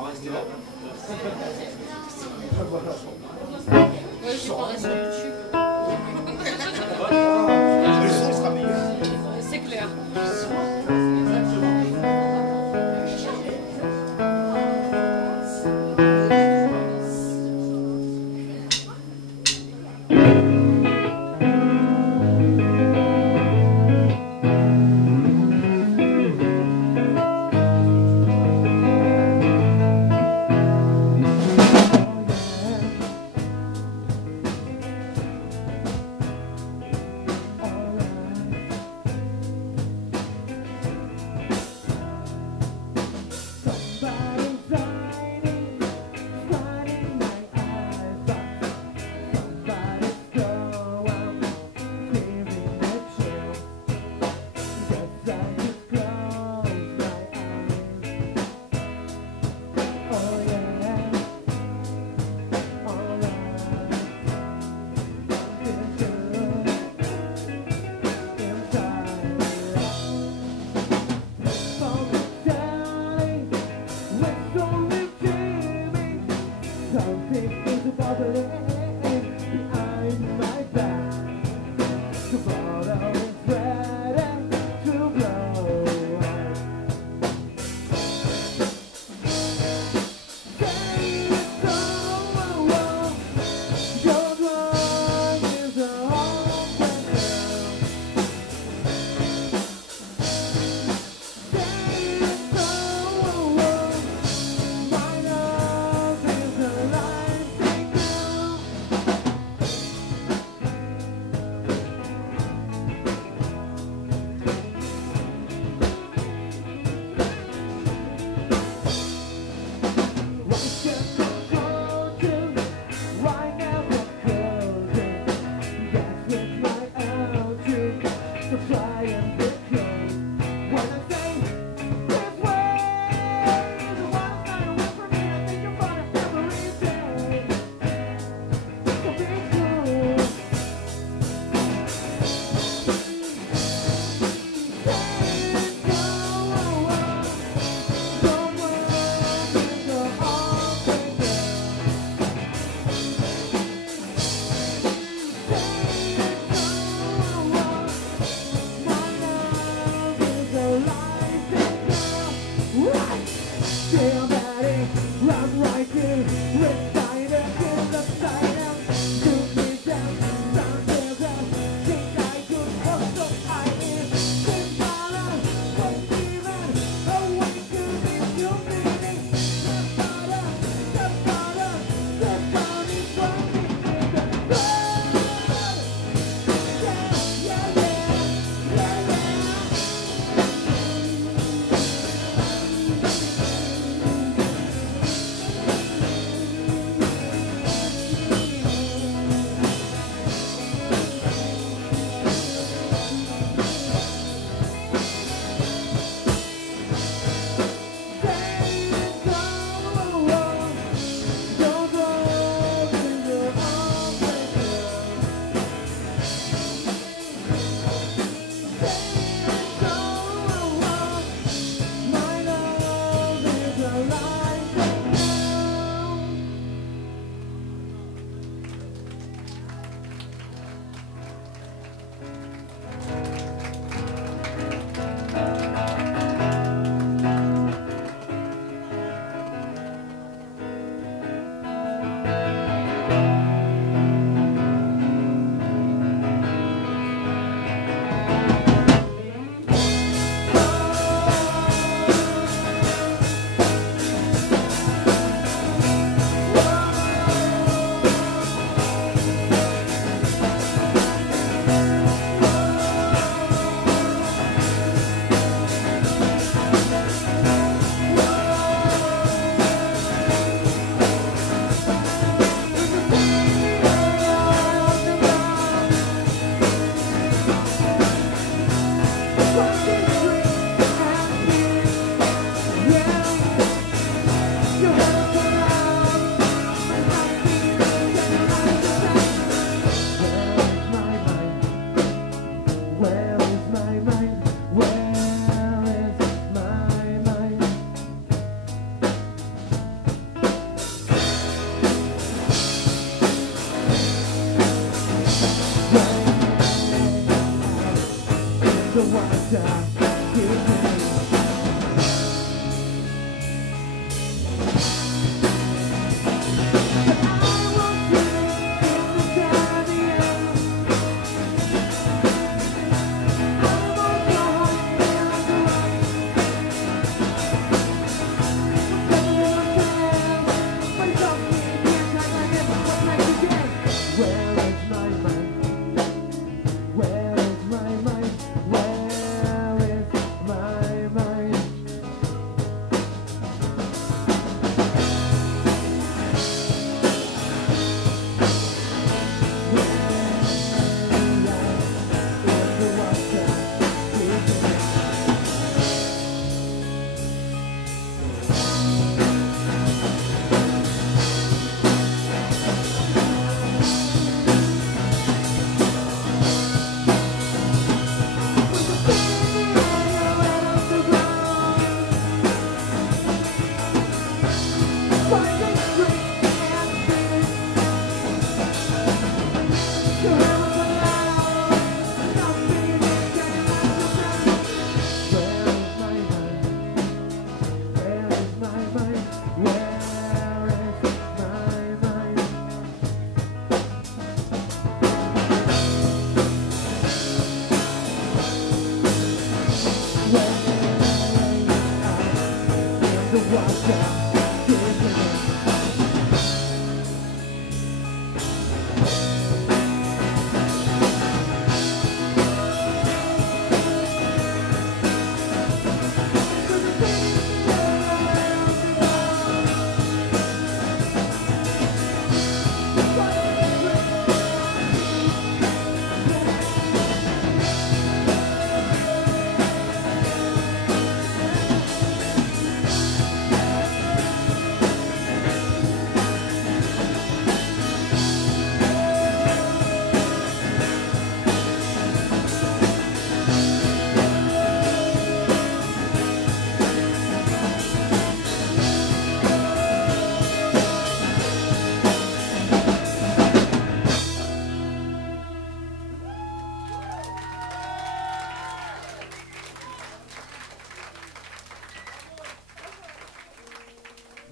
On va rester là. Ouais, je prendrai sur YouTube. Le son sera meilleur. C'est clair.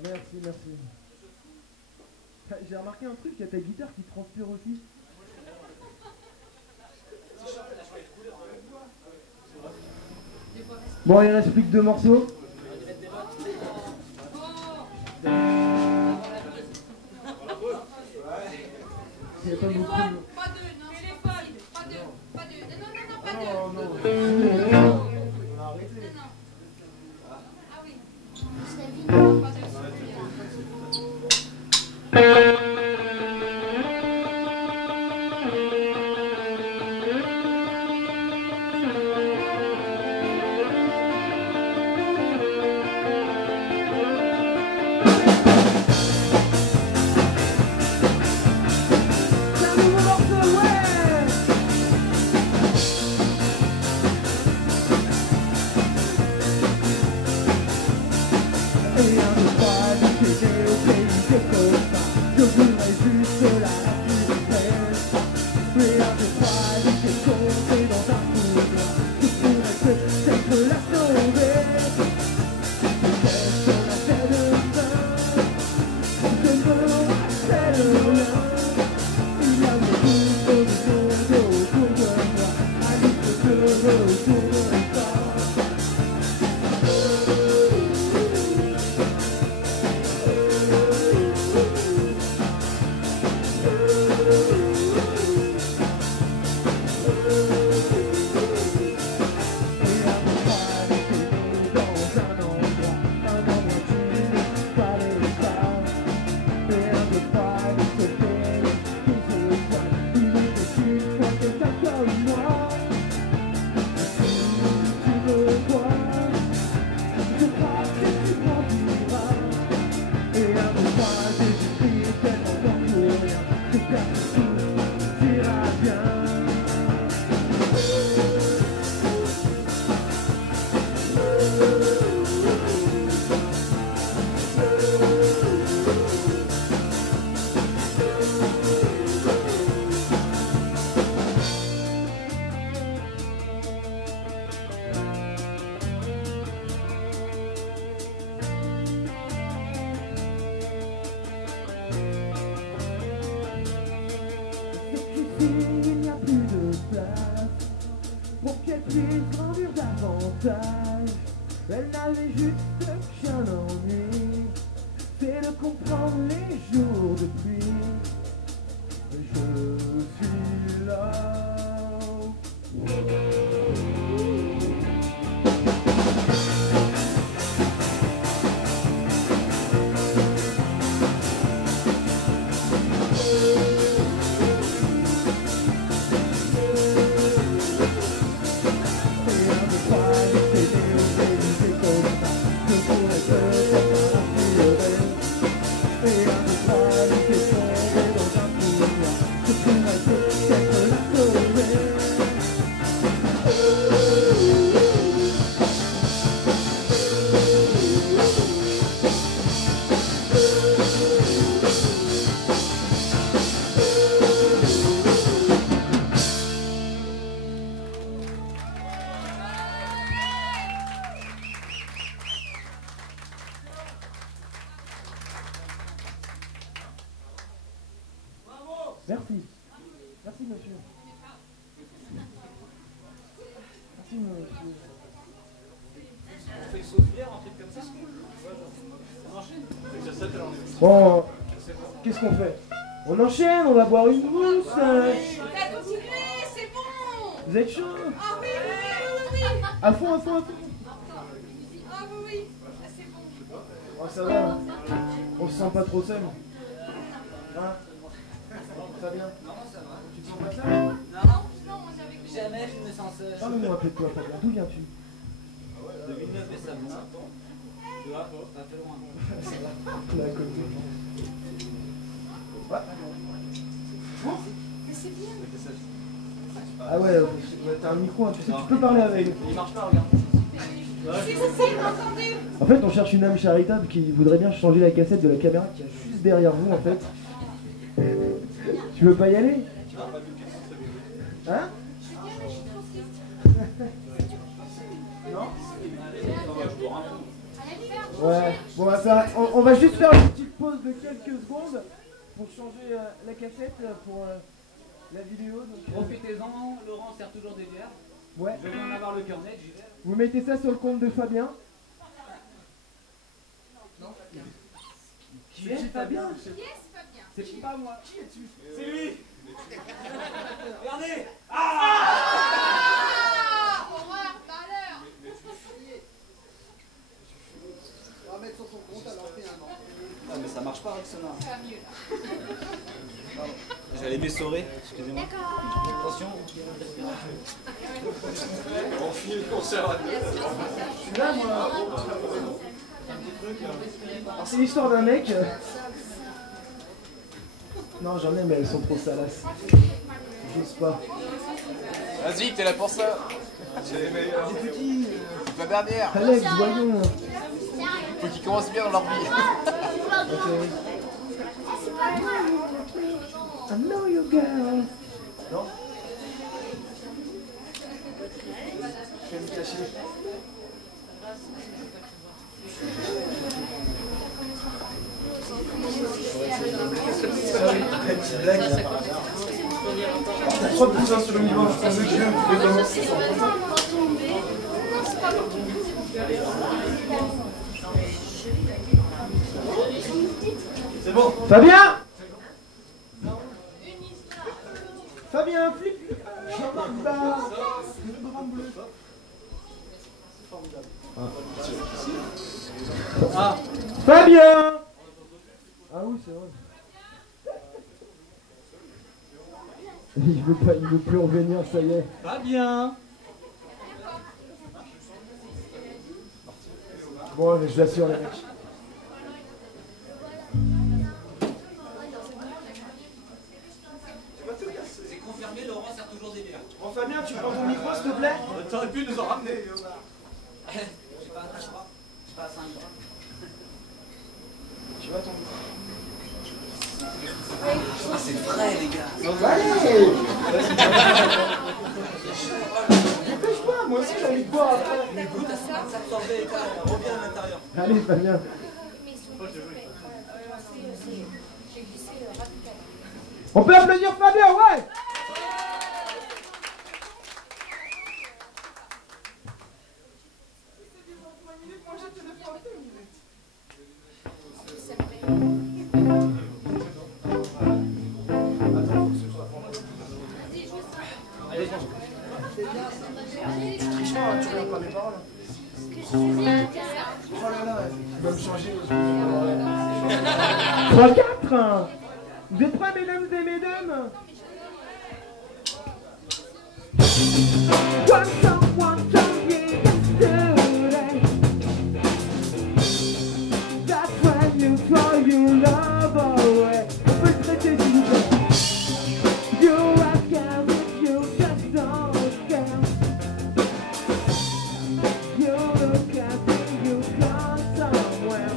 Merci, merci. J'ai remarqué un truc, il y a ta guitare qui transpire aussi. Bon, il reste plus que 2 morceaux. Il n'y a pas beaucoup. Pas deux, non, téléphone, pas deux, pas deux. Non, non, non, pas deux. Non, non. On a arrêté. Non, non. Ah oui. Pas deux. Il n'y a plus de place pour qu'elle puisse grandir davantage. Elle n'avait juste qu'un ennui, c'est de comprendre les jours de pluie. Je suis là. Merci. Merci, monsieur. Merci, monsieur. On fait une sauce bière, un truc comme ça. Bon, qu'est-ce qu'on fait? On enchaîne, on va boire une mousse. T'as continué, c'est bon. Vous êtes chaud? Ah oui, oui, oui, oui, oui. À fond, à fond, à fond. Ah oui, oui, ah, c'est bon. Oh, ça va, hein. On se sent pas trop seul. Hein? Ça bien? Non, ça va. Tu te sens pas seul? Non, Non, moi j'avais compris. jamais je me sens seul. Parle-moi un peu de toi, Fabien. D'où viens-tu? De Villeneuve et Savon. Tu vois, pas fait loin. On est à côté. Ouais. Mais c'est bien. Ah ouais, t'as un micro, hein, tu sais, tu peux parler avec. Il marche pas, regarde. Si, entendez. En fait, on cherche une âme charitable qui voudrait bien changer la cassette de la caméra qui est juste derrière vous, en fait. Tu veux pas y aller? Hein? Non? Ouais, bon, on va juste faire une petite pause de quelques secondes pour changer la cassette pour la vidéo. Profitez-en, Laurent sert toujours des bières. Ouais. Je vais en avoir le cœur net, j'y vais. Vous mettez ça sur le compte de Fabien. Qui est Fabien? Qui est ce Fabien? C'est pas moi. Qui es-tu? C'est lui. Regardez. Ah, horreur, malheur. On va mettre sur son compte alors finalement. Ah, mais ça marche pas avec ce nom. Ça va mieux là. J'allais m'essorer, excusez-moi. Attention. On finit le concert. Je suis là, moi. Alors, c'est l'histoire d'un mec. Non, j'en ai, mais elles sont trop salaces. J'ose pas. Vas-y, t'es là pour ça. C'est les meilleurs. Des petits. La dernière. Alex, voyons. Faut qu'ils commencent bien dans leur vie. Ok. I know you, girl. Non? Je vais me cacher. Petite blague. T'as 3 poussins sur le niveau, je pensais que tu pouvais commencer. C'est bon. Fabien! Fabien, flip! Jean-Marc Barr! Le grand bleu. Ah, Fabien! Ah oui, c'est vrai. Il veut plus revenir, ça y est. Fabien. Bon, je l'assure, les mecs. C'est confirmé, Laurent sert toujours des bières. Bon, Fabien, tu prends ton micro, s'il te plaît? T'aurais pu nous en ramener. J'ai pas un bras. J'ai pas 5 bras. Tu vas ton Ah, c'est frais, les gars. Allez! Dépêche pas, moi aussi j'ai envie de boire après. Les gouttes à s'absorber, reviens à l'intérieur. Allez, Fabien. On peut applaudir Fabien, ouais! Tu triches pas, tu regardes pas mes paroles. Oh là là, tu vas me changer. 3-4. Vous êtes prêts, mesdames et mesdames? One time, yesterday. That's when you throw your love away. On peut le traiter d'une chose. You are scared if you just don't care. You look as if you gone somewhere.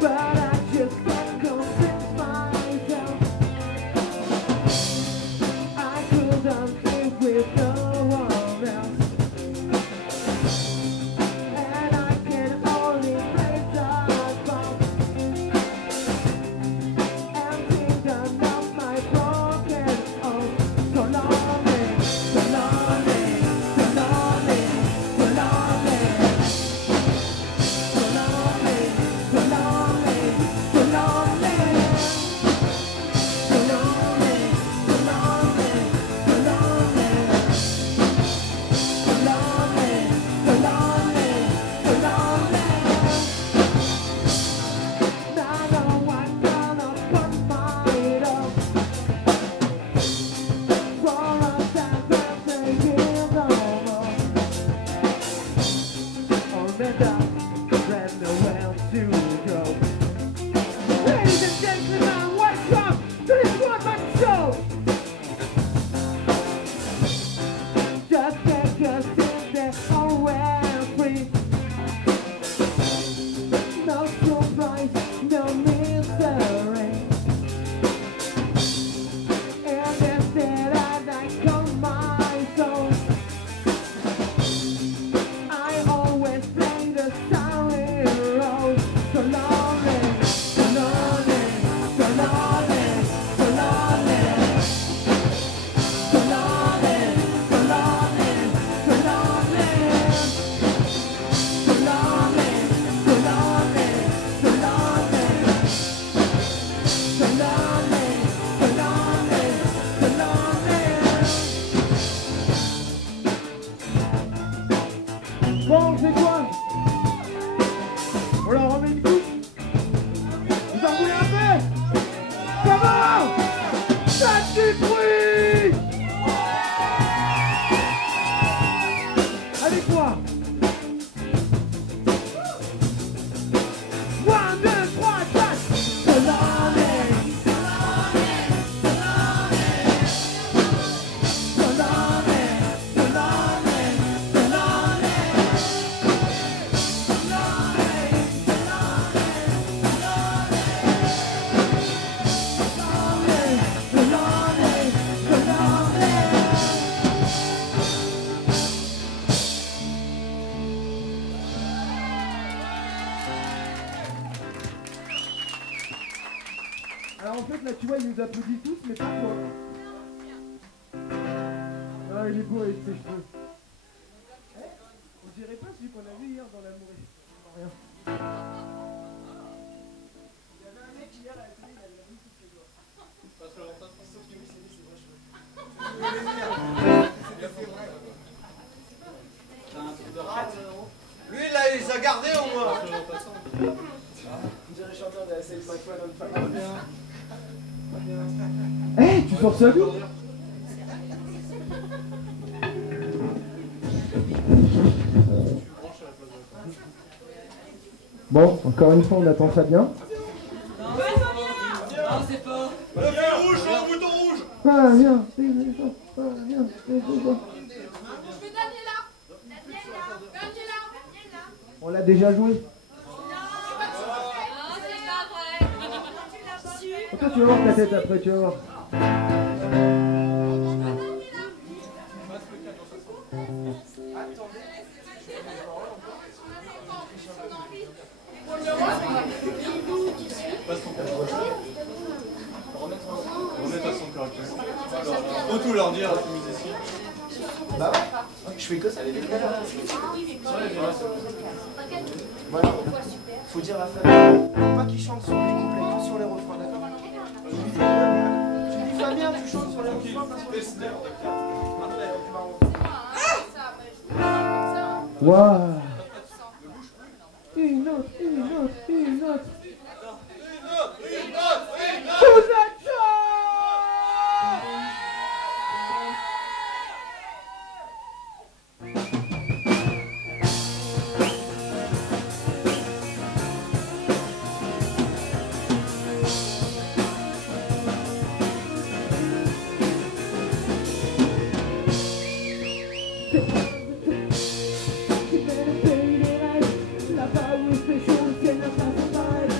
But I just can't convince myself I couldn't live with the dark, there's nowhere to go. Ladies and gentlemen, welcome to this one-man show. Just take a seat there, always free. No surprise, no mystery. And instead I call my soul. I always play the sorry role. So lonely, so lonely, so lonely, so lonely. So lonely, so lonely, so lonely. So lonely, so lonely, so lonely. So lonely, so lonely, so lonely. Bon, c'est quoi? On leur remet une couche? Vous en voulez un peu? Comment? Faites du bruit! Avec moi! 1, 2, 3, 4! So lonely, so lonely, so lonely. So lonely, so lonely, so lonely. So lonely, so lonely, so lonely. So lonely, so lonely. Alors en fait là tu vois il nous applaudit tous mais pas toi. Ah il est beau avec ses cheveux. On dirait pas celui qu'on a vu hier dans l'amour et rien. Il y avait un mec hier à la télé, il avait la même coupe que toi. Pas très longtemps, sauf que lui c'est ses vrais cheveux. Lui, là, il les a gardés au moins. On dirait le chanteur de la scène 5 fois dans le fan. Eh tu sors ça d'où? Bon, encore une fois on attend ça bien. Non, c'est pas. Le fil rouge, sur le bouton rouge. Pas bien, Je veux Daniela. Daniela. on l'a déjà joué. Non, c'est pas vrai. Oh, toi tu vas voir ta tête après, tu vas voir. Remettre à son caractère. Faut tout leur dire à ces musiciens. Bah ouais, je fais que ça. Voilà. Faut dire à Fabien, pas qu'il chante sur les couplets, que sur les refrains, d'accord? Tu dis Fabien, tu chantes sur les refrains, pas sur les couplets. Waouh. Une autre, une autre, une autre. Vous êtes chaud! Là-bas où il fait chaud, c'est notre façon de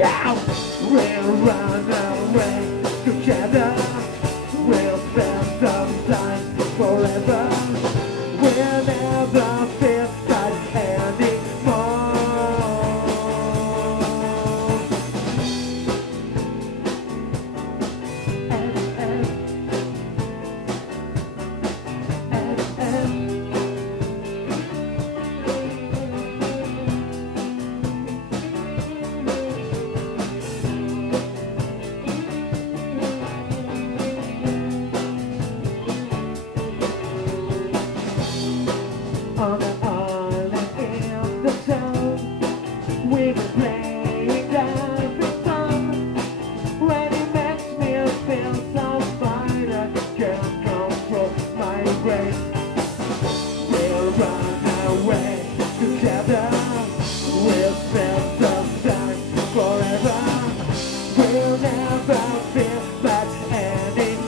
Yeah, we'll run away together. We'll spend some time forever. We'll never feel that anymore. On an island in the sun, we were playing having fun. When it makes me feel so fine, I can't control my brain. We'll run away together. We'll spend some time forever. We'll never feel bad anymore.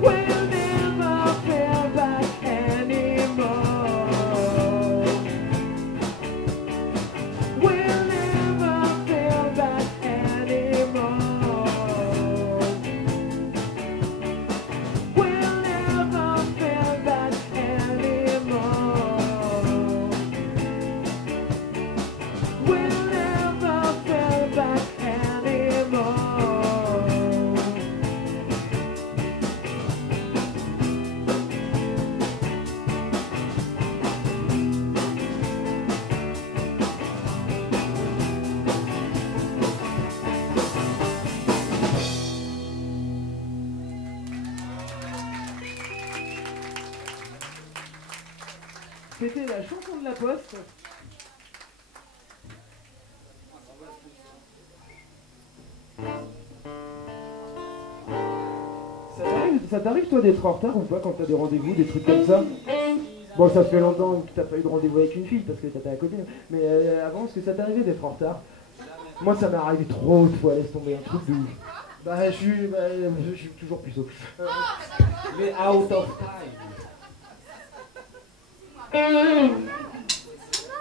We'll never feel back anymore. We'll never feel back anymore. We'll never feel back anymore. We'll never feel back anymore. C'était la chanson de la Poste. Ça t'arrive toi d'être en retard ou pas quand t'as des rendez-vous, des trucs comme ça? Bon, ça fait longtemps que t'as pas eu de rendez-vous avec une fille parce que t'as ta copine. Mais avant, est-ce que ça t'arrivait d'être en retard? Moi, ça m'est arrivé trop de fois, laisse tomber, un truc de ouf. Bah, je suis toujours plus haut. Mais out of time.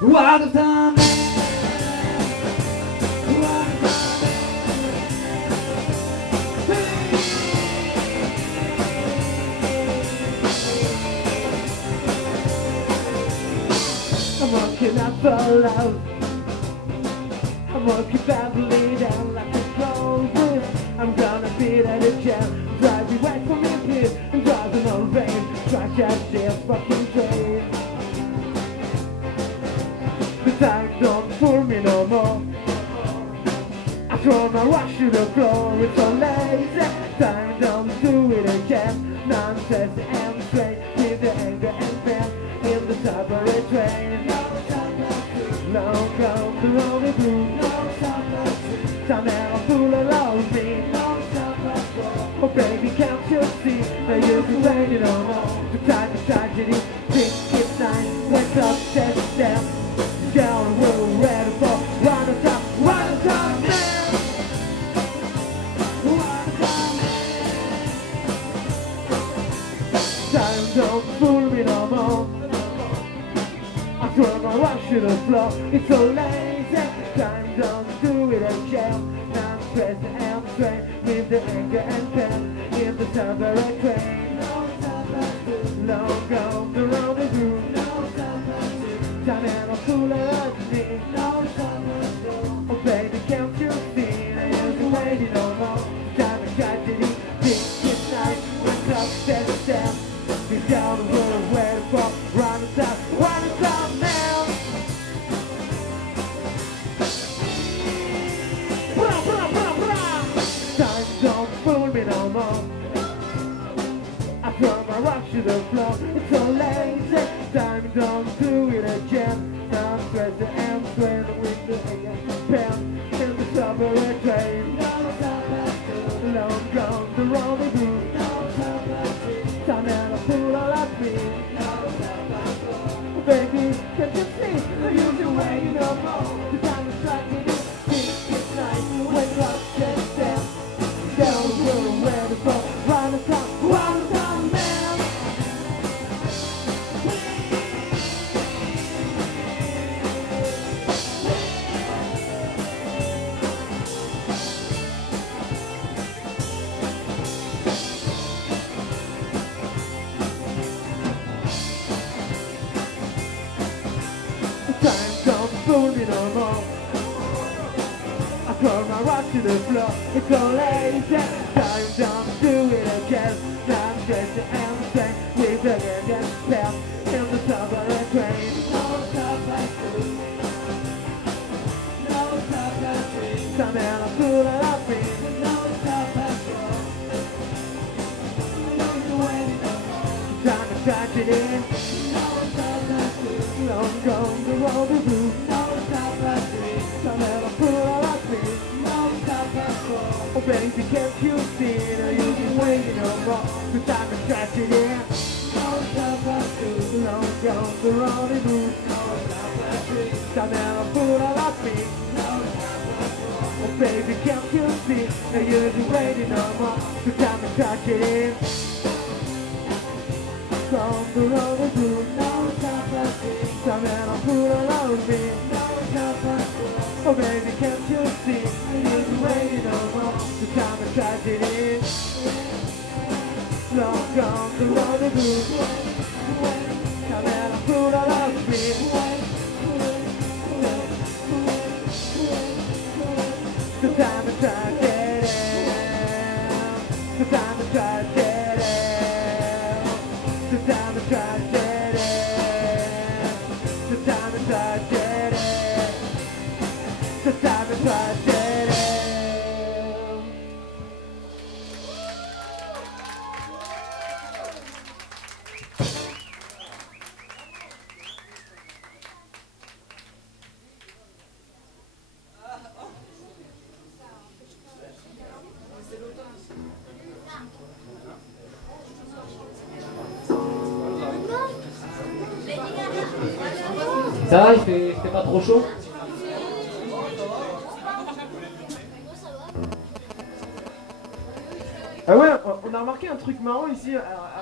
What a time. I'm walking up for love. I'm walking badly down like a clover. I'm gonna beat at a jam, drive you away from your kid, and driving on rain, try to catch this fucking train. The time don't fool me no more. I throw my rush to the floor, it's so lazy. Time don't do it again. Nonsense and straight with the anger and pain in the subway train. Long gone the lonely blue. Time now full of love me. Oh baby, can't you see that you're complaining no more? The time of tragedy, think it's nice, wake up, set down. Down, we're ready for one attack man. Time don't fool me no more. I throw my rush to the floor, it's so lazy. Time don't do it again. I'm stressed and strained with the anger and pain in the subway train. Long gone the rendezvous. Time and I'm full of me. Oh baby, can't you see that you're waiting no more? Time of tragedy, think it's night, when clock says down. Be down the road where to fall, run the top now. Bra, bra, bra, bra. Time don't fool me no more. I throw my rush to the floor, it's so lazy. Time don't do it again. Now I'm stressed and strained with the pen in the subway train. Long gone the rendezvous. Time and a fool all of me. Baby, can't you see that you're waiting no more? The time is tragedy, think it's night, wake up, get down. Down the road where to go, run the top, rock to the floor. It's all lazy, time down to do it again. I'm stretching and saying, we're bigger than spell in the top of the train. No stop like food. No stop like food. Some men are full of me. No stop like food. Time to touch it in. No stop like food. Long gone the road to blue. No stop like food. Some men are full of me. No stop like food. Oh baby, can't you see that you've been waiting no more? The time to touch it in. No stop like food. Long gone the road to blue. No stop like food. Some men are full of me. No stop like food. Oh baby, can't you see that you've been waiting no more? The time to touch it in. From the road to blue, no stop like food. Some men are full around me. No stop like food. Oh baby, can't you see? You've been waiting no more. The time to touch it in. Long gone the road to blue. Some men are full around me. The time to touch it in. The time to touch it in. The time to touch it in. The time to touch it in. The time to touch it in. Ça va, il fait pas trop chaud? Ah ouais, on a remarqué un truc marrant ici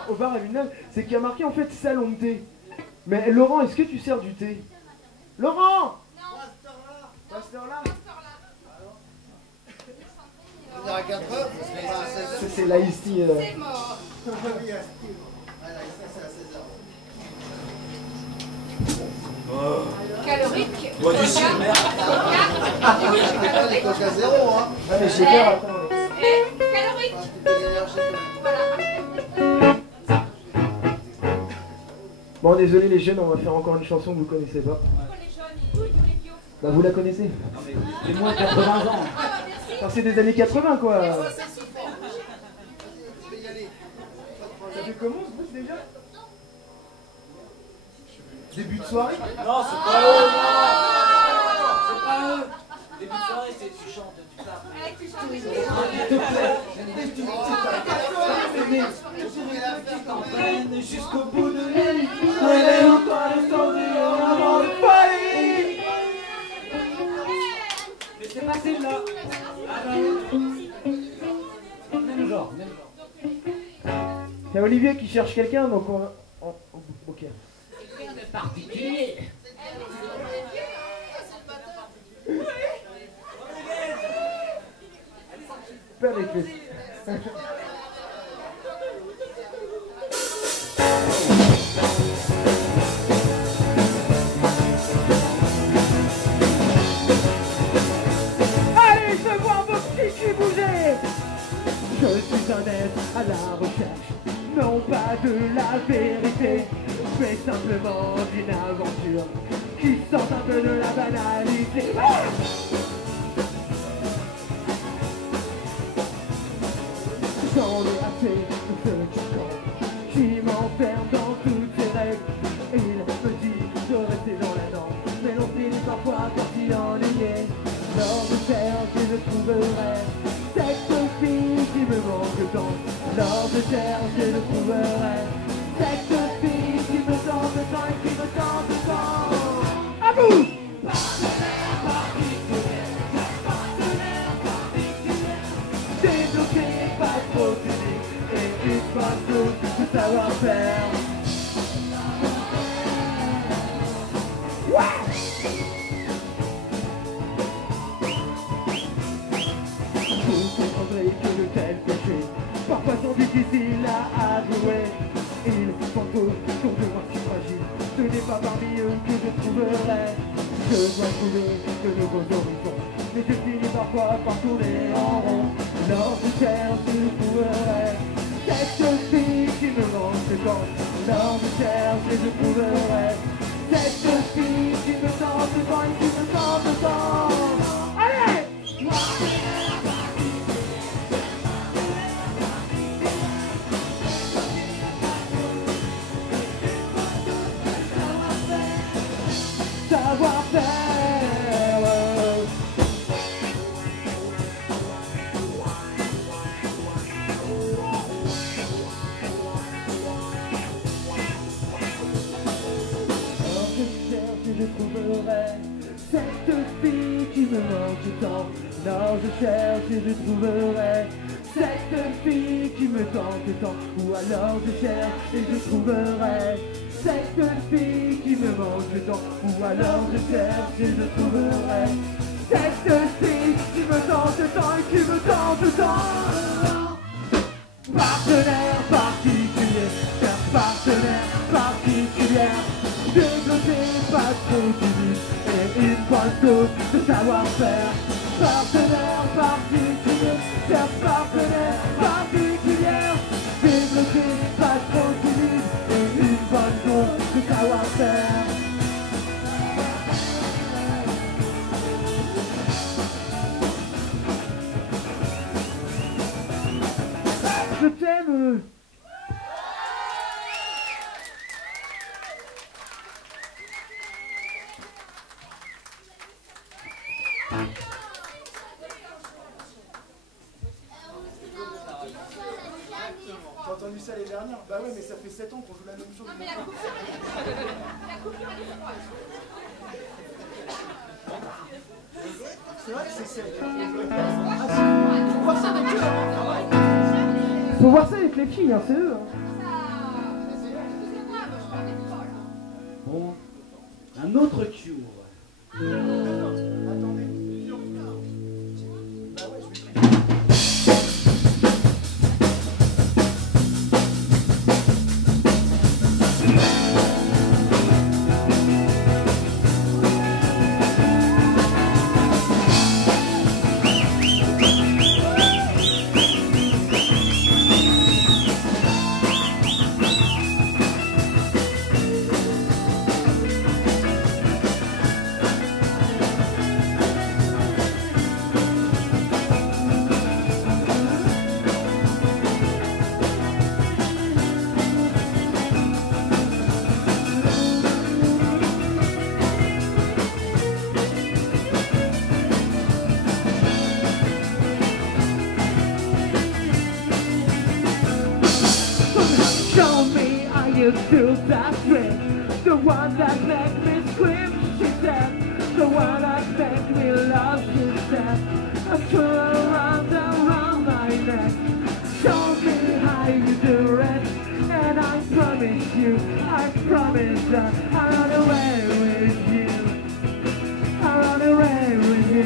au bar à Villeneuve, c'est qu'il y a marqué en fait salon de thé. Mais Laurent, est-ce que tu sers du thé? Laurent! Pasteur là. C'est l'ice tea. C'est mort. Calorique. Bois du ciel, merde. Calorique. Coca zéro, hein. Ah mais j'ai peur, attends. Et calorique. Voilà. Bon désolé les jeunes, on va faire encore une chanson que vous connaissez pas. Bah vous la connaissez. J'ai moins de 80 ans. Enfin, c'est des années 80 quoi. Ça fait comment ce bus déjà? Début de soirée? Non, c'est pas eux, non. C'est pas eux. Début de soirée, c'est tu chantes, tu tapes. Jusqu'au bout de l'île, elle est encore descendue en avant le pays. Mais c'est pas celle-là. Même genre, même genre. Il y a Olivier qui cherche quelqu'un, donc on... Ok. Particulier. Pas avec les... Allez, je veux voir vos petits culs bouger. Je suis un être à la recherche, non pas de la vérité, mais simplement d'une aventure qui sort un peu de la banalité. J'en ai assez de ce qui m'enferme dans toutes ces règles. Et il me dit de rester dans la danse, mais l'on finit parfois par s'y ennuyer. Lors de terre que je trouverai cette fille qui me manque tant. Lors de terre que je trouverai cette fille qui me tente tant et qui me tente tant. À vous! Débloqué, pas trop unique et une fois tout savoir-faire. Vous comprendrez que de tels péchés parfois sont difficiles à avouer. Ils sont tous autour de moi si fragiles. Ce n'est pas parmi eux que je trouverai. Je dois trouver de nouveaux horizons, mais je finis par parfois par tourner en rond. Alors je cherche et je trouverai cette fille qui me manque tant. Alors je cherche et je trouverai cette fille qui me tente tant et qui me tente tant. Allez! Savoir-faire. Je trouverai cette fille qui me manque tant. Non, je cherche et je trouverai cette fille qui me tente tant. Ou alors je cherche et je trouverai cette fille qui me manque tant. Ou alors je cherche et je trouverai cette fille qui me tente tant et qui me tente tant. Partenaire particulier, cher partenaire particulière. Développer pas trop timide et une bonne dose de savoir-faire. Partenaire particulier, cher partenaire particulière. Développer pas trop timide et une bonne dose de savoir-faire. Je t'aime. T'as entendu ça l'année dernière? Bah ouais, mais ça fait 7 ans qu'on joue la même chose. Non, mais la coupure, elle est froide. C'est vrai que c'est sec. Faut voir ça avec eux, hein. Faut voir ça avec les filles, hein, c'est eux. Hein. Excusez-moi, mais je m'en ai pas, là. Bon, un autre cure. Attendez. Bah ouais, je vais to that dream, the one that makes me scream, she said, the one that makes me love, she said, I threw her arms around my neck, show me how you do it, and I promise that I'll run away with you, I'll run away with you.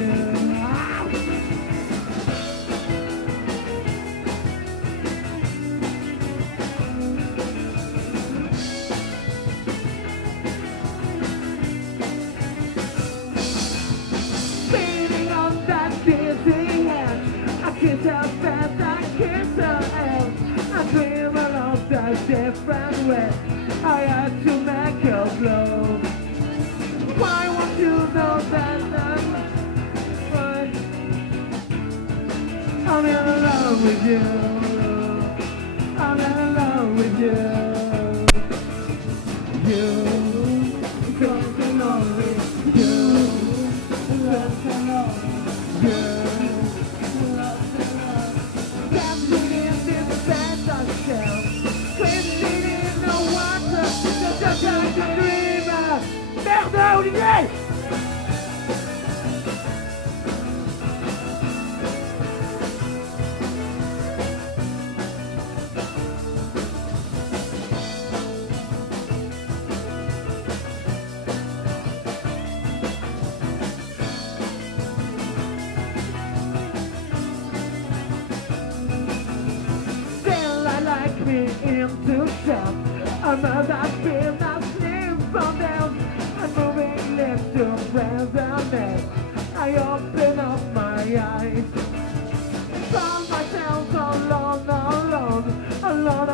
Kiss her fast, I kiss her ass. I dream along the different way. I had to make her blow. Why won't you know that I'm in love with you? I'm in love with you. You, so lonely. You, so lonely. You. Merde, Olivier! Still I like me into shop. I'm not being that slim from them. I'm moving lips to friends and men. I open up my eyes.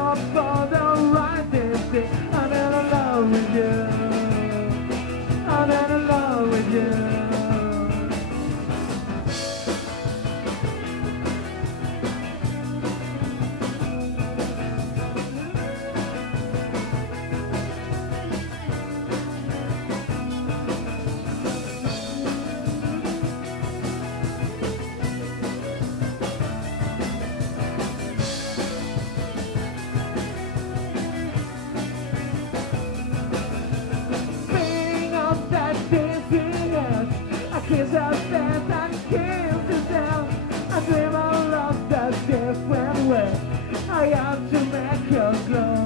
up for the right thing. I'm in love with you. I'm in love with you. Kiss our fast, I kiss us down. I dream of love that's different way. I have to make you glow.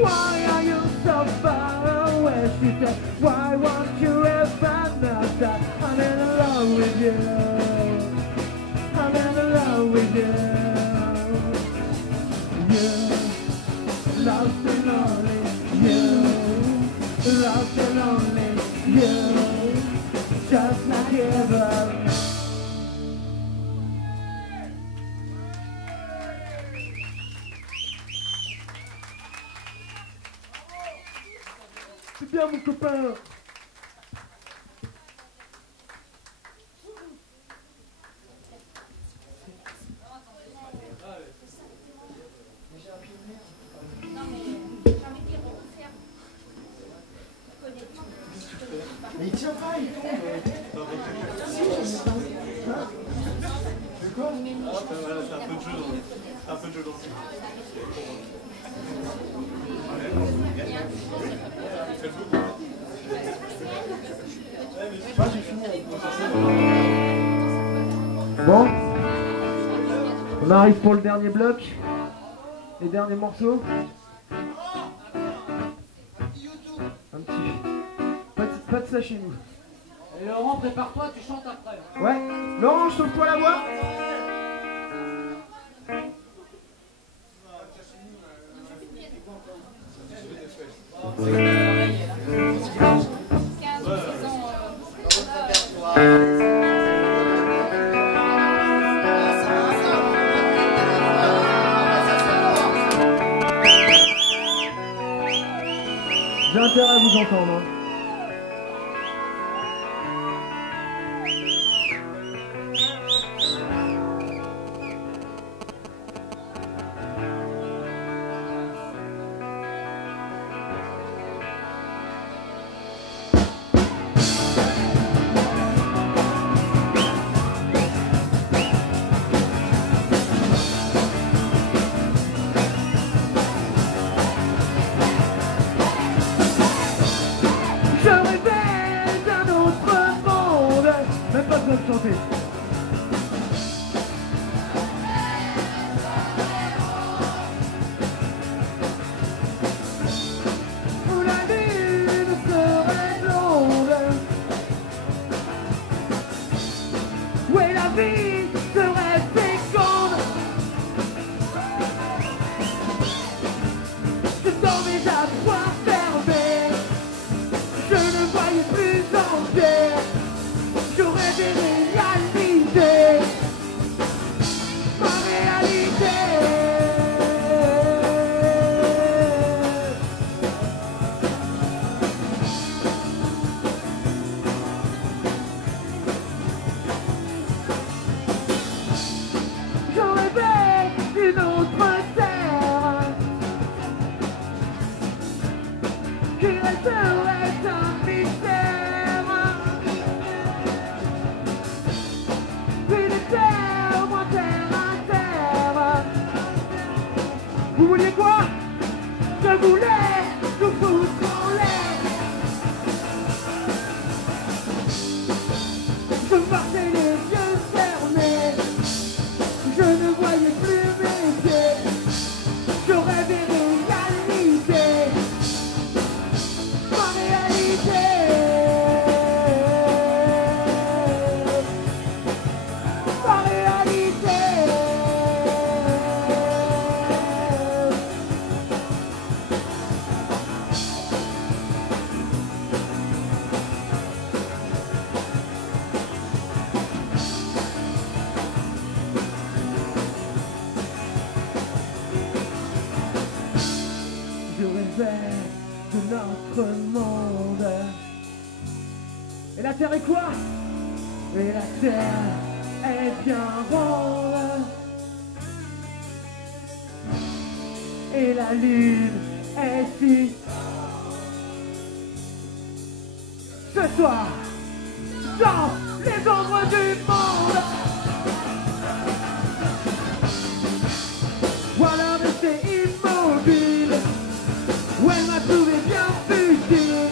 Why are you so far away? She said, why won't you ever know that I'm in love with you? I'm in love with you. You, lost and lonely. You, lost and lonely. You. Just like ever. C'est bien mon copain. Mais il tient pas, il tombe. C'est quoi? Voilà, c'est un peu de jeu dans un peu de jeu dans Bon, on arrive pour le dernier bloc, les derniers morceaux. Un petit, pas de ça chez nous. Et Laurent, prépare-toi, tu chantes après. Ouais, Laurent, sauve-toi la voix. J'ai intérêt à vous entendre. Hein. Chanter. Où la lune serait blonde, où la vie serait féconde. Je dormais à poing fermé, je ne voyais plus entier. J'aurais des réalités, ma réalité. J'en rêvais d'une autre terre qui resterait un mystère. Vous vouliez quoi? Je voulais nous foutre en l'air. Je partais les yeux fermés, je ne voyais plus mes pieds. Je rêvais réalité, ma réalité. Ma réalité. fait de notre monde. Et la terre est quoi? Et la terre est bien ronde. Et la lune est si. Ce soir, dans les ombres du monde, voilà rester immobile, où elle m'a trouvé bien futile.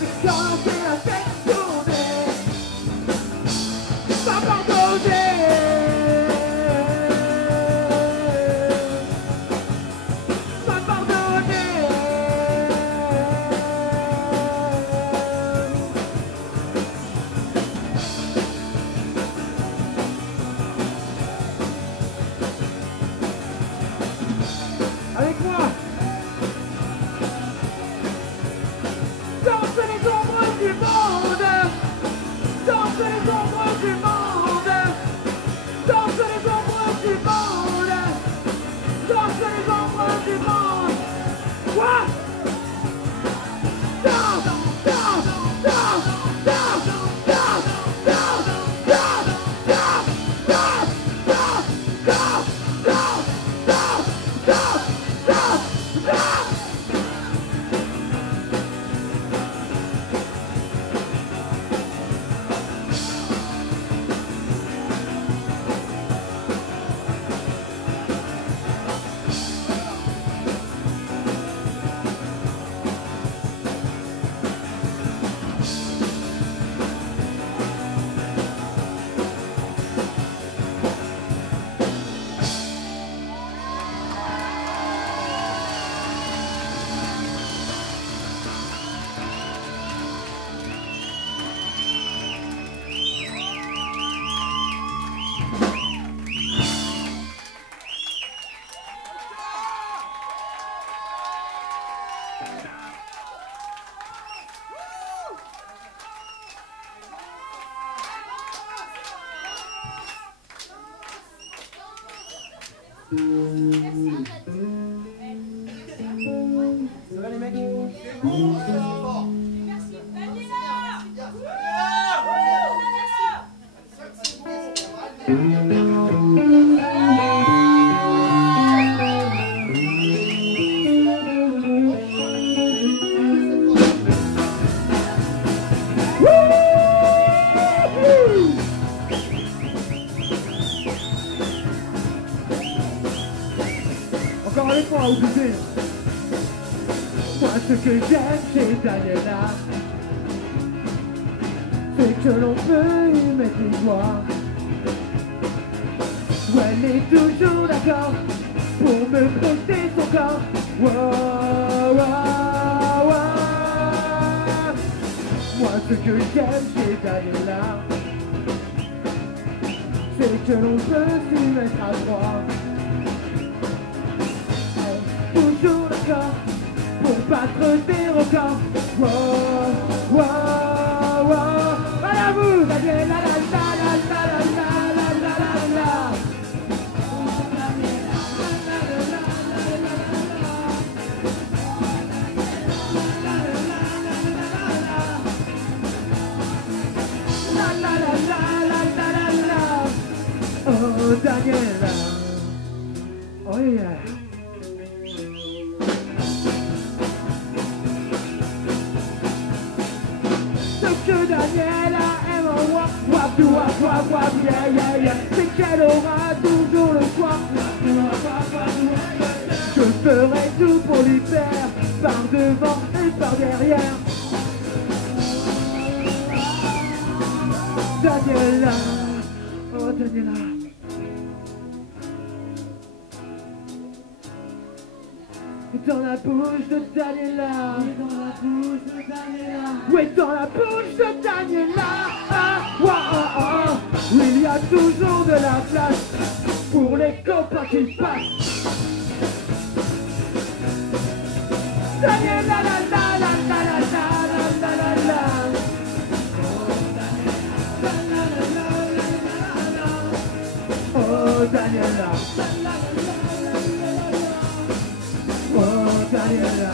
Mais quand j'ai la tête tournée, pas pardonner. Pas pardonner. Avec moi. Danse les ombres du monde. Danse les ombres du monde. Danse les ombres du monde. Danse les ombres du monde. Quoi? Danse, danse, danse, danse, danse, danse, danse, danse, danse, danse, danse, danse, danse, danse, danse, danse. Ça va les mecs? Encore avec moi, oubliez. Moi, ce que j'aime chez Daniela, c'est que l'on peut y mettre une voix. Où elle est toujours d'accord pour me prêter son corps. Wow, wow, wow. Moi, ce que j'aime chez Daniela, c'est que l'on peut s'y mettre à trois. Toujours d'accord pour battre des records. Wow, wow, wow. Voilà vous, Daniela, la la la la la la la la la la. La la la la la la la la. Oh Daniela, oh yeah. Daniela aime en wap wap wap wap wap yeah yeah yeah. C'est qu'elle aura toujours le choix. Je ferai tout pour lui faire par devant et par derrière. Daniela, oh Daniela. Dans la bouche de Daniela, dans la bouche de Daniela, oui, dans la bouche de Daniela, ah, oh, oh, oh. Il y a toujours de la place pour les copains qui passent. Daniela, la la la la la la la la la la. Oh Daniela. Oh, Daniela.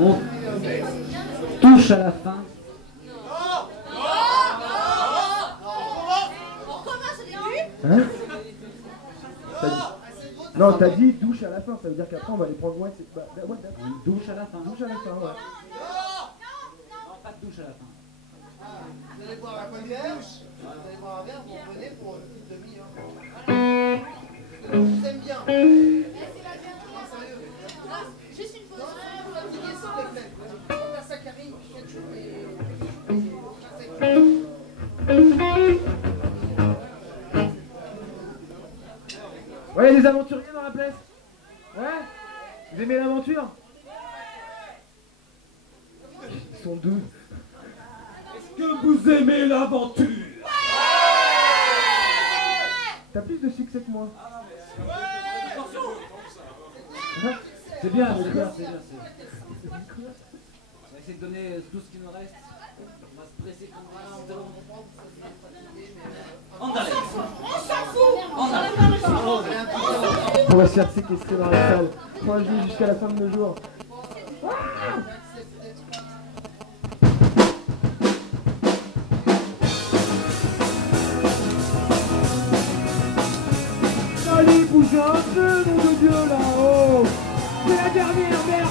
On touche à la fin. Hein? Non, t'as dit douche à la fin, ça veut dire qu'après on va les prendre loin. Bah, ouais, d'accord. Une douche à la fin. Douche à la fin, ouais. Non, pas de douche à la fin. Vous allez boire un verre, vous allez boire un verre, vous revenez pour une petite demi-heure. Je vous aime bien. Juste une photo. Un petit dessin avec l'aide. On va faire ça, Karine, quelque chose, mais... Ouais, il y a des aventuriers dans la place. Ouais? Vous aimez l'aventure? Ils sont deux. Est-ce que vous aimez l'aventure? T'as plus de succès que moi. C'est bien, c'est bien, c'est bien. On va essayer de donner tout ce qui nous reste. On va se presser comme ça. Andale. On va se faire séquestrer dans la salle. Moi je vis jusqu'à la fin de nos jours. Allez, bouge un peu, nom de Dieu, là-haut. C'est la dernière merde.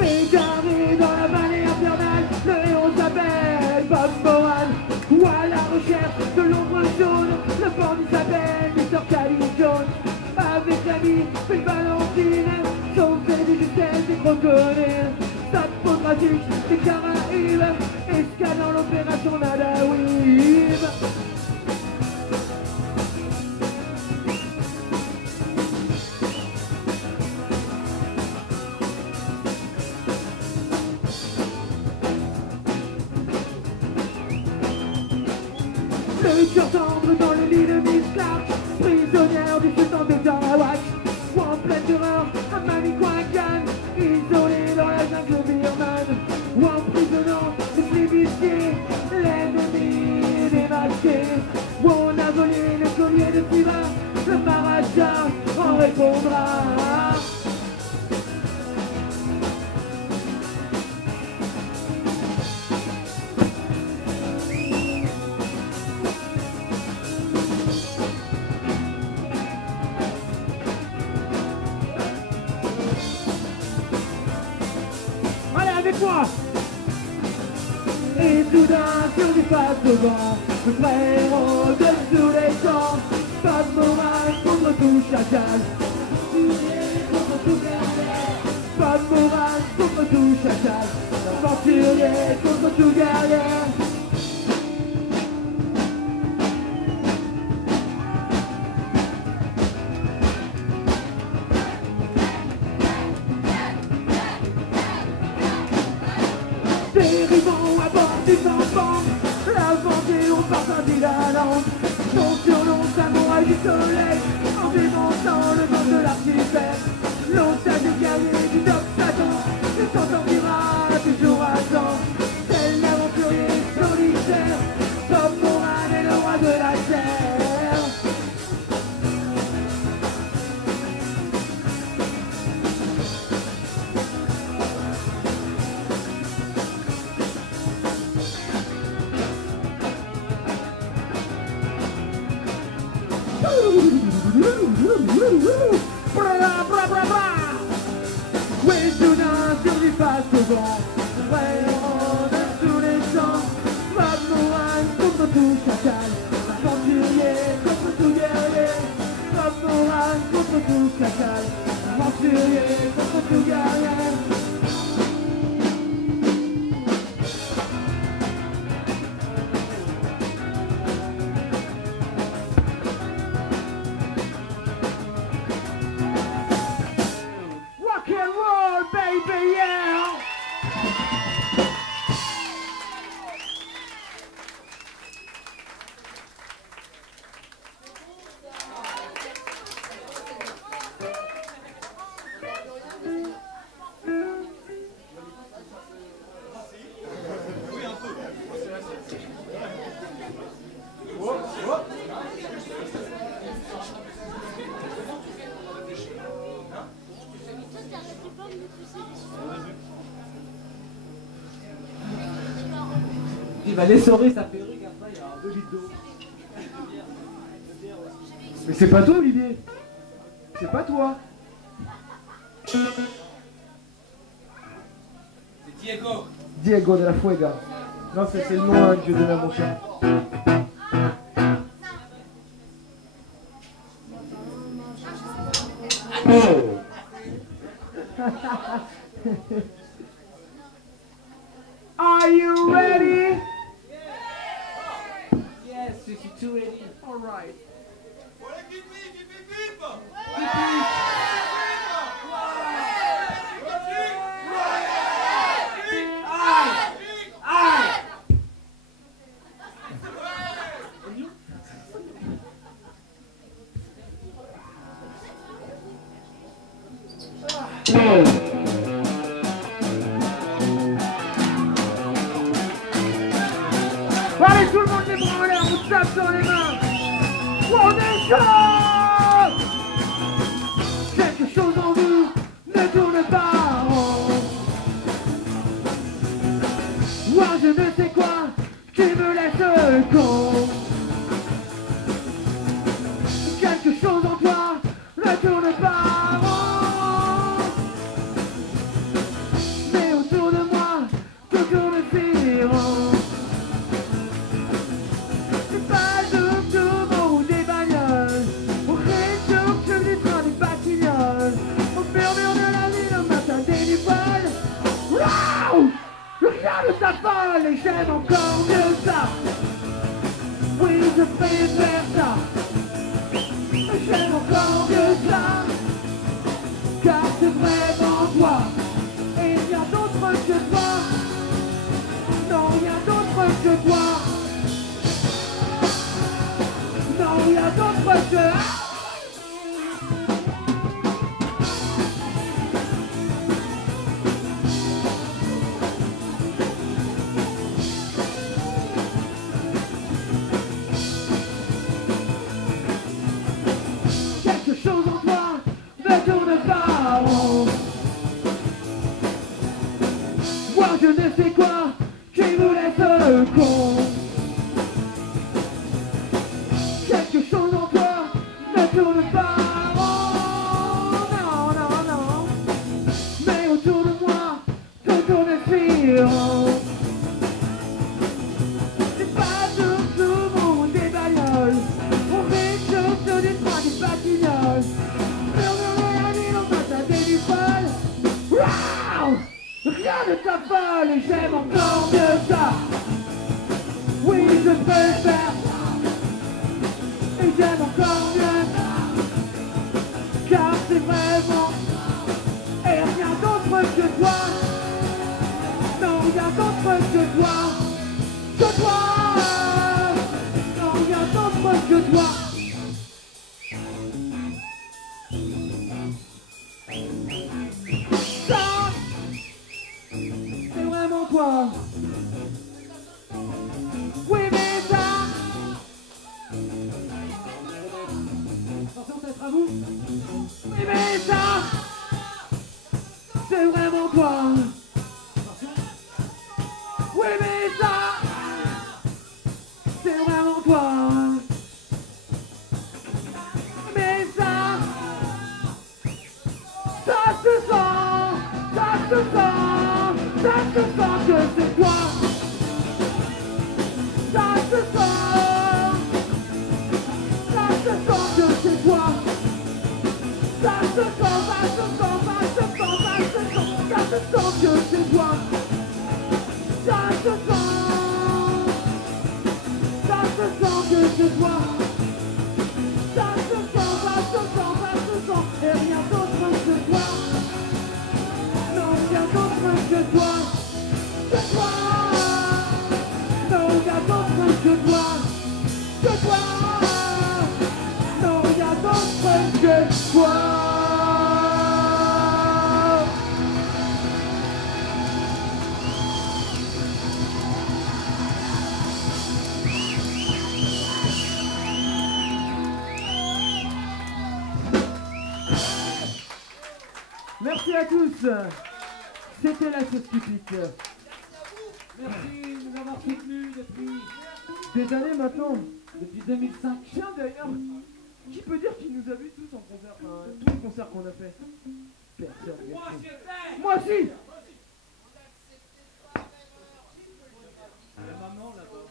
Égaré dans la vallée infernale, le héros s'appelle Bob Moran. Ou à la recherche de l'ombre jaune, le bandit s'appelle Mr. Calvin Jones. Avec l'ami, une Valentine, sauvé de justesse et crocodile. Stade photographique des Caraïbes, escale dans l'opération Nadawib. Le cœur tendre dans le lit de Miss Clark, prisonnière du sultan de Tarawak. Ou en pleine terreur, à Manicouagan, isolé dans la jungle birmane. Ou emprisonnant le plébiscite, l'ennemi démasqué. Où on a volé le collier de Siva, le Maharaja en répondra. Avec moi. Et soudain sur du face au vent, le frérot de tous les temps, pas de morale contre tout chacal. Pas de morale contre tout chacal, aventurier contre tout guerrier. Dérivant à bord des enfants, l'aventure partie la langue. Son surnom, samouraï du soleil, en démontant le vent de l'archipel. L'otage du guerrier du Doc Satan, et s'entendira toujours à temps. C'est l'aventurier solitaire, Bob Moran est le roi de la terre. Oui, soudain sur du face au vent, vraiment de tous les temps. Bob Moran contre tout chacal, aventurier contre tout guerrier. Bob Moran contre tout chacal, aventurier contre tout guerrier. Rock and roll, baby, yeah! Il va l'essorer sa perruque, après il y aura 2 litres d'eau. Mais c'est pas toi, Olivier. C'est pas toi. C'est Diego. Diego de la Fuega. Non, c'est le nom hein, que je donne à mon chien. Are you ready? Yes, if you're too ready. All right. Allez, tout le monde les bras en l'air, on se tape dans les mains. On est chaud. Quelque chose en vous ne tourne pas rond. Moi je ne sais quoi qui me laisse con. Quelque chose en toi ne tourne pas rond. Mais autour de moi, tout tourne si rond. Ça folle et j'aime encore mieux ça. Oui, je vais faire ça. J'aime encore mieux ça. Car c'est vraiment toi. Et il y a d'autres que toi. Non, il y a d'autres que toi. Non, il y a d'autres que... Je ne sais quoi qui vous laisse con. Quelque chose en toi ne tourne pas rond. Non, non, non. Mais autour de moi, tout tourne si rond. C'est pas toujours des bagnoles. On fait surtout des trains, des batignolles. Murmurer la ville, on passe à des du folles. Waouh! Rien ne t'affole et j'aime encore mieux ça. Oui, je peux faire ça. Et j'aime encore mieux ça. Car c'est vraiment... Et rien d'autre que toi. Non, rien d'autre que toi. Que toi. Non, rien d'autre que toi. Toi. Oui mais ça. Attention, ça sera vous. Oui mais ça. C'est vraiment toi. Oui mais ça. C'est vraiment toi. Mais ça. Ça se sent. Ça se sent. Ça se sent que c'est toi. Ça se sent. Ça se sent que c'est toi. Ça se sent, ça se sent, ça se sent, ça se sent. Ça se sent que c'est toi. Ça se sent. Ça se sent que c'est toi. Ça se sent, ça se sent, ça se sent. Et rien d'autre que toi. Non, rien d'autre que toi. Que toi. Non, rien d'autre que toi. Que toi. Non, rien d'autre que toi. Merci à tous. C'était la sauce typique. Merci de nous avoir soutenus depuis Des années maintenant. 2005. Tiens d'ailleurs, qui peut dire qu'il nous a vus tous en concert, enfin, tous les concerts qu'on a fait? Personne. Moi, j'y étais. Moi aussi. La maman là-bas.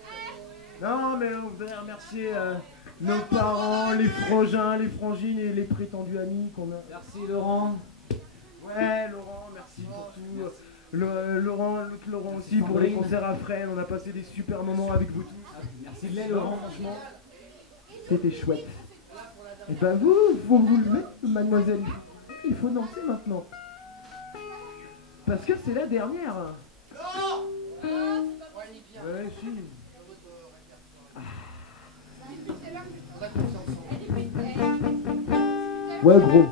Non mais on voudrait remercier nos parents, les frangins, les frangines et les prétendus amis qu'on a. Merci Laurent. Ouais Laurent, merci pour tout. L'autre Laurent aussi pour les concerts à Fresnes, on a passé des super moments avec vous tous. Merci de l'aide Laurent, franchement. C'était chouette. Et ben vous levez, mademoiselle. Il faut danser maintenant. Parce que c'est la dernière. Ouais, si. Ouais, gros.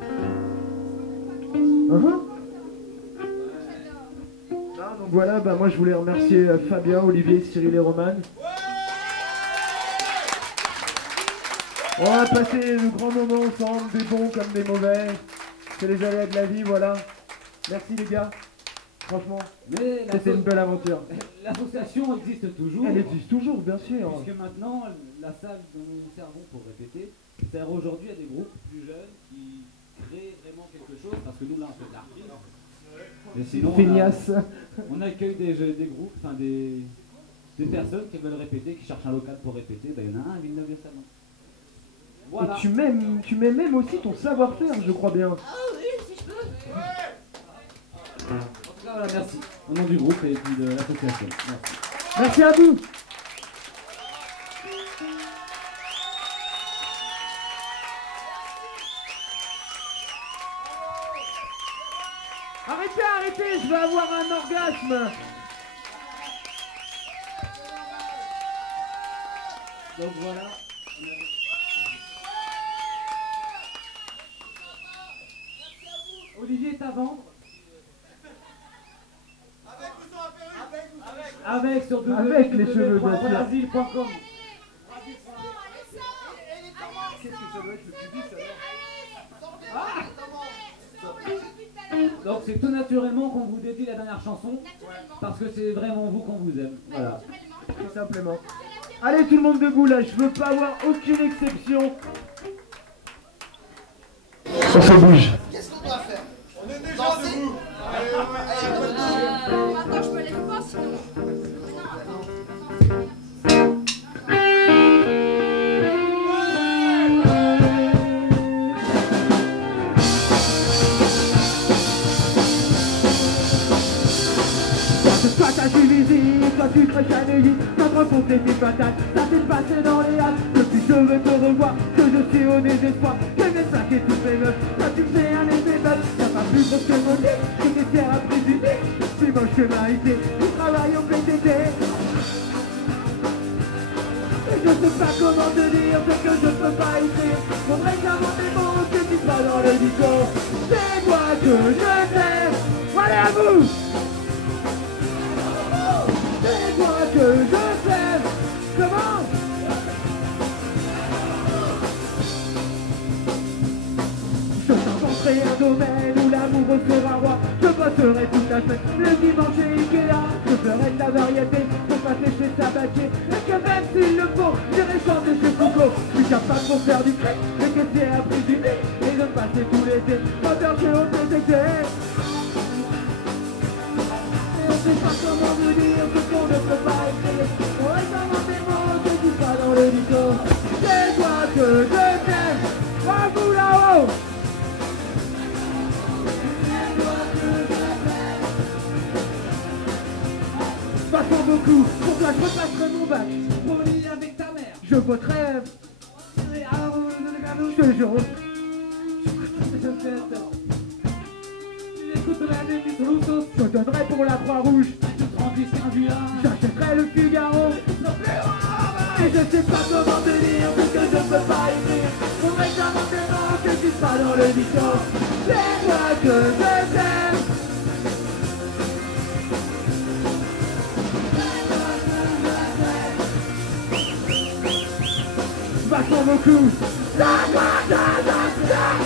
Ah, donc voilà, bah moi je voulais remercier Fabien, Olivier, Cyril et Roman. On a passé de grands moments ensemble, des bons comme des mauvais. C'est les aléas de la vie, voilà. Merci les gars. Franchement, Mais c'était une belle aventure. l'association existe toujours. Elle existe toujours, bien sûr. Puisque maintenant, la salle dont nous servons pour répéter sert aujourd'hui à des groupes plus jeunes qui créent vraiment quelque chose. Parce que nous, là, on fait de l'art. Mais sinon, Feignasse. on accueille des groupes, enfin des personnes qui veulent répéter, qui cherchent un local pour répéter. Ben, il y en a un à Villeneuve-de-Salon. Voilà. Et tu mets même aussi ton savoir-faire, je crois bien. En tout cas, voilà, merci. Au nom du groupe et puis de l'association. Merci. Merci à vous. Arrêtez, je vais avoir un orgasme. Donc voilà. Olivier est à vendre. Avec sur Avec les cheveux, bien sûr. www.brasile.com. Qu'est-ce que ça doit être le public Donc c'est tout naturellement qu'on vous dédie la dernière chanson. Parce que c'est vraiment vous qu'on vous aime. Voilà. Tout simplement. Allez tout le monde debout là, je veux pas avoir aucune exception. On se bouge. Qu'est-ce qu'on doit faire? On est déjà debout. Attends, je me lève pas sinon. Toi t'as suivi, toi tu crées Chanelly, notre rencontre est une patate, ça s'est passé dans les halles, depuis je veux te revoir, que je suis au désespoir, que mes plaques et toutes mes meufs, toi tu me fais un effet buzz, y'a pas plus gros que mon nez, que tes tiers à présumer, plus moche que Maïté, tu travailles au PTT. Et je sais pas comment te dire ce que je peux pas écrire, faudrait qu'avant des mots que tu sois dans le discours, c'est moi que je t'aime, allez à vous. C'est toi que je t'aime. Comment? Je t'inventerai un domaine où l'amour sera roi. Je bosserai toute la semaine, le dimanche chez Ikea. Je ferai de la variété pour passer chez Sabatier. Et que même s'il le faut, j'irai chanter chez Foucault. Je suis capable pour faire du crêpe, mais que c'est à présumer. Et de passer tout l'été, moteur chez OPTT. On sait pas comment vous dire ce qu'on ne peut pas écrire. On reste dans des mots que tu pas dans le disco. C'est toi que je t'aime. À vous là-haut. C'est toi que je t'aime. Passons beaucoup. Pour toi je repasserai mon bac. Promis avec ta mère. Je voterai. Je te jure. Écoute la nuit sur l'Oussos. Je donnerai pour la Croix-Rouge. J'achèterai le Figaro. Et je sais pas comment te dire ce que je peux pas écrire. Faudrait qu'inventement que tu sois dans le disco. C'est toi que je t'aime. Vachement beaucoup. C'est toi que je t'aime.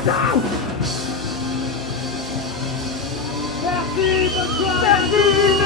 bientôt. Merci, bonne soirée. Merci.